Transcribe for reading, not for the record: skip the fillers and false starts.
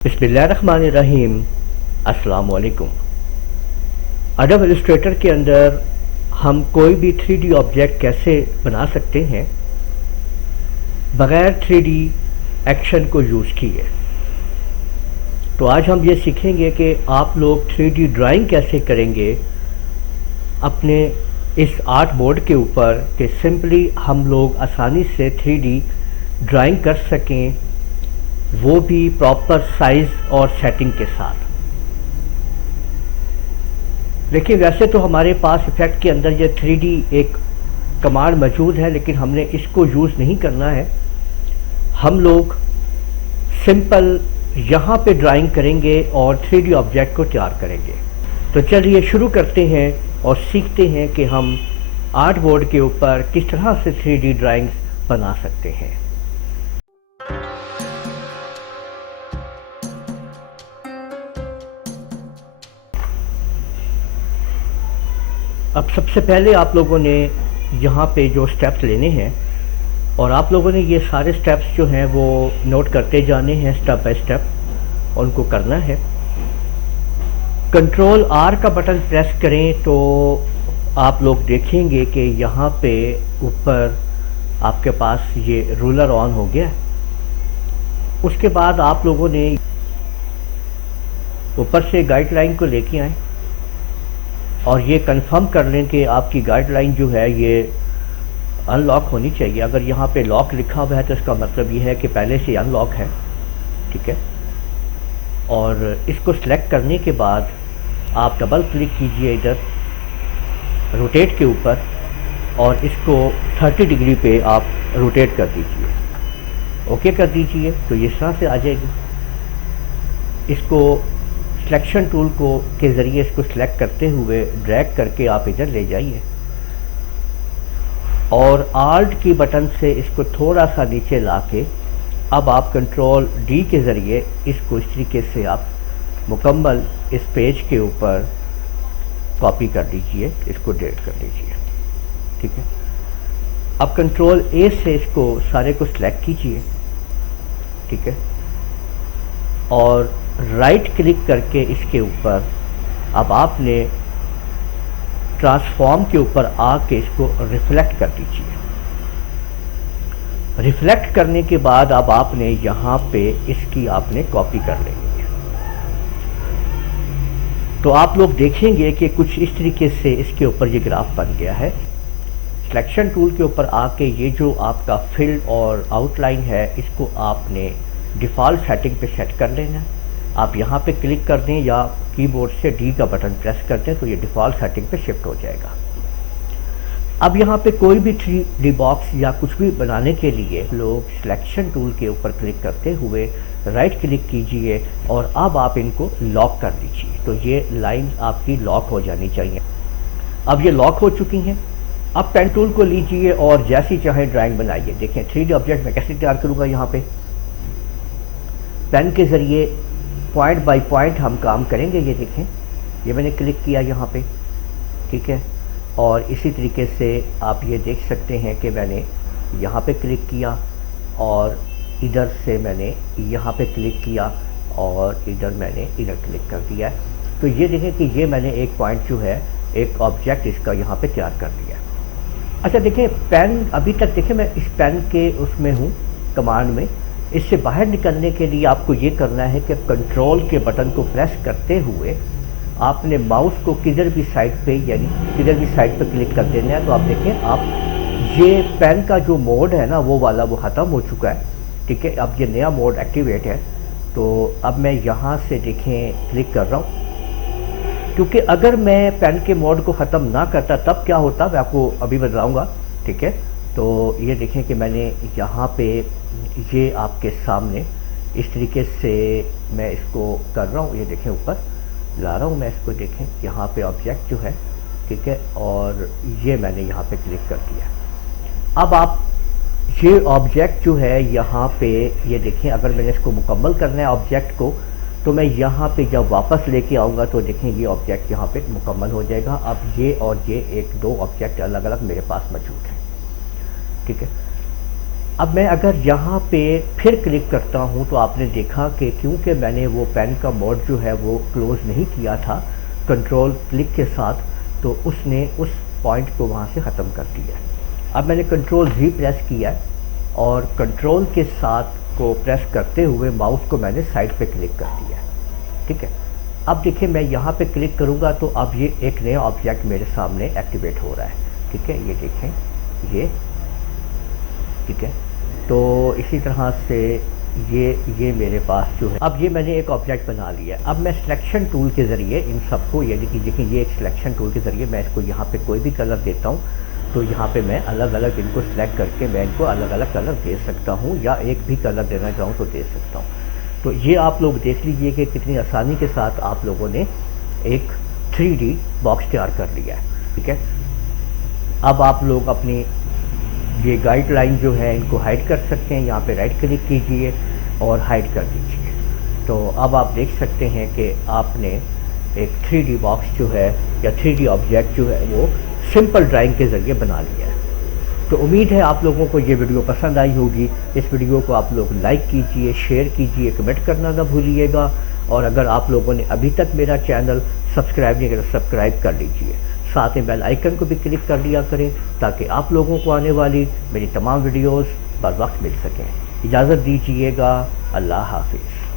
बिस्मिल्लाहिर्रहमानिर्रहीम। अस्सलाम वालेकुम। एडोब इलस्ट्रेटर के अंदर हम कोई भी 3D ऑब्जेक्ट कैसे बना सकते हैं बग़ैर 3D एक्शन को यूज़ किए। तो आज हम ये सीखेंगे कि आप लोग 3D ड्राइंग कैसे करेंगे अपने इस आर्ट बोर्ड के ऊपर कि सिंपली हम लोग आसानी से 3D ड्राइंग कर सकें, वो भी प्रॉपर साइज़ और सेटिंग के साथ। देखिए, वैसे तो हमारे पास इफ़ेक्ट के अंदर ये 3D एक कमांड मौजूद है, लेकिन हमने इसको यूज़ नहीं करना है। हम लोग सिंपल यहाँ पे ड्राइंग करेंगे और 3D ऑब्जेक्ट को तैयार करेंगे। तो चलिए शुरू करते हैं और सीखते हैं कि हम आर्ट बोर्ड के ऊपर किस तरह से 3D ड्राइंग्स बना सकते हैं। अब सबसे पहले आप लोगों ने यहाँ पे जो स्टेप्स लेने हैं, और आप लोगों ने ये सारे स्टेप्स जो हैं वो नोट करते जाने हैं स्टेप बाय स्टेप, और उनको करना है। कंट्रोल आर का बटन प्रेस करें तो आप लोग देखेंगे कि यहाँ पे ऊपर आपके पास ये रूलर ऑन हो गया। उसके बाद आप लोगों ने ऊपर से गाइडलाइन को लेके आए और ये कंफर्म कर लें कि आपकी गाइडलाइन जो है ये अनलॉक होनी चाहिए। अगर यहाँ पे लॉक लिखा हुआ है तो इसका मतलब ये है कि पहले से अनलॉक है, ठीक है। और इसको सिलेक्ट करने के बाद आप डबल क्लिक कीजिए इधर रोटेट के ऊपर, और इसको 30 डिग्री पे आप रोटेट कर दीजिए, ओके कर दीजिए। तो इस तरह से आ जाएगी। इसको सिलेक्शन टूल को के ज़रिए इसको सिलेक्ट करते हुए ड्रैग करके आप इधर ले जाइए, और आल्ट की बटन से इसको थोड़ा सा नीचे लाके अब आप कंट्रोल डी के ज़रिए इसको इस तरीके से आप मुकम्मल इस पेज के ऊपर कॉपी कर दीजिए, इसको ड्रैग कर दीजिए, ठीक है। अब कंट्रोल ए से इसको सारे को सिलेक्ट कीजिए, ठीक है, और राइट क्लिक करके इसके ऊपर अब आपने ट्रांसफॉर्म के ऊपर आके इसको रिफ्लेक्ट कर दीजिए। रिफ्लेक्ट करने के बाद अब आपने यहाँ पे इसकी आपने कॉपी कर लेनी है। तो आप लोग देखेंगे कि कुछ इस तरीके से इसके ऊपर ये ग्राफ बन गया है। सिलेक्शन टूल के ऊपर आके ये जो आपका फिल और आउटलाइन है इसको आपने डिफ़ॉल्ट सेटिंग पे सेट कर लेना है। आप यहाँ पे क्लिक कर दें या कीबोर्ड से डी का बटन प्रेस कर दें तो ये डिफ़ॉल्ट सेटिंग पे शिफ्ट हो जाएगा। अब यहाँ पे कोई भी 3D बॉक्स या कुछ भी बनाने के लिए लोग सिलेक्शन टूल के ऊपर क्लिक करते हुए राइट क्लिक कीजिए और अब आप इनको लॉक कर दीजिए। तो ये लाइन आपकी लॉक हो जानी चाहिए। अब ये लॉक हो चुकी हैं। अब पेन टूल को लीजिए और जैसी चाहे ड्राइंग बनाइए। देखें 3D ऑब्जेक्ट मैं कैसे तैयार करूँगा। यहाँ पे पेन के ज़रिए पॉइंट बाय पॉइंट हम काम करेंगे। ये देखें, ये मैंने क्लिक किया यहाँ पे, ठीक है। और इसी तरीके से आप ये देख सकते हैं कि मैंने यहाँ पे क्लिक किया और इधर से मैंने यहाँ पे क्लिक किया और इधर मैंने इधर क्लिक कर दिया। तो ये देखें कि ये मैंने एक पॉइंट जो है एक ऑब्जेक्ट इसका यहाँ पे तैयार कर दिया। अच्छा देखें, पेन अभी तक देखें मैं इस पेन के उसमें हूँ कमांड में। इससे बाहर निकलने के लिए आपको ये करना है कि कंट्रोल के बटन को प्रेस करते हुए आपने माउस को किधर भी साइड पे यानी किधर भी साइड पे क्लिक कर देना है। तो आप देखें, आप ये पेन का जो मोड है ना वो वाला वो ख़त्म हो चुका है, ठीक है। अब ये नया मोड एक्टिवेट है। तो अब मैं यहाँ से देखें क्लिक कर रहा हूँ, क्योंकि अगर मैं पेन के मोड को ख़त्म ना करता तब क्या होता मैं आपको अभी बताऊँगा, ठीक है। तो ये देखें कि मैंने यहाँ पे ये आपके सामने इस तरीके से मैं इसको कर रहा हूँ। ये देखें ऊपर ला रहा हूँ मैं इसको, देखें यहाँ पे ऑब्जेक्ट जो है, ठीक है, और ये मैंने यहाँ पे क्लिक कर दिया। अब आप ये ऑब्जेक्ट जो है यहाँ पे ये देखें, अगर मैंने इसको मुकम्मल करना है ऑब्जेक्ट को तो मैं यहाँ पे जब वापस लेके आऊँगा तो देखें ये ऑब्जेक्ट यहाँ पे मुकम्मल हो जाएगा। अब ये और ये एक दो ऑब्जेक्ट अलग अलग मेरे पास मौजूद हैं, ठीक है। अब मैं अगर यहाँ पे फिर क्लिक करता हूँ तो आपने देखा कि क्योंकि मैंने वो पेन का मोड जो है वो क्लोज़ नहीं किया था कंट्रोल क्लिक के साथ, तो उसने उस पॉइंट को वहाँ से ख़त्म कर दिया। अब मैंने कंट्रोल Z प्रेस किया और कंट्रोल के साथ को प्रेस करते हुए माउस को मैंने साइड पे क्लिक कर दिया। ठीक है, अब देखिए मैं यहाँ पे क्लिक करूँगा तो अब ये एक नया ऑब्जेक्ट मेरे सामने एक्टिवेट हो रहा है। ठीक है, ये देखें ये, ठीक है। तो इसी तरह से ये मेरे पास जो है, अब ये मैंने एक ऑब्जेक्ट बना लिया। अब मैं सिलेक्शन टूल के ज़रिए इन सबको, यानी कि देखिए ये एक सिलेक्शन टूल के ज़रिए मैं इसको यहाँ पे कोई भी कलर देता हूँ, तो यहाँ पे मैं अलग अलग इनको सिलेक्ट करके मैं इनको अलग अलग कलर दे सकता हूँ, या एक भी कलर देना चाहूँ तो दे सकता हूँ। तो ये आप लोग देख लीजिए कि कितनी आसानी के साथ आप लोगों ने एक 3D बॉक्स तैयार कर लिया है। ठीक है, अब आप लोग अपनी ये गाइडलाइन जो है इनको हाइड कर सकते हैं। यहाँ पे राइट क्लिक कीजिए और हाइड कर दीजिए। तो अब आप देख सकते हैं कि आपने एक 3D बॉक्स जो है या 3D ऑब्जेक्ट जो है वो सिंपल ड्राइंग के ज़रिए बना लिया है। तो उम्मीद है आप लोगों को ये वीडियो पसंद आई होगी। इस वीडियो को आप लोग लाइक कीजिए, शेयर कीजिए, कमेंट करना ना भूलिएगा। और अगर आप लोगों ने अभी तक मेरा चैनल सब्सक्राइब नहीं किया तो सब्सक्राइब कर लीजिए, साथ में बेल आइकन को भी क्लिक कर लिया करें ताकि आप लोगों को आने वाली मेरी तमाम वीडियोस बर वक्त मिल सकें। इजाज़त दीजिएगा, अल्लाह हाफिज़।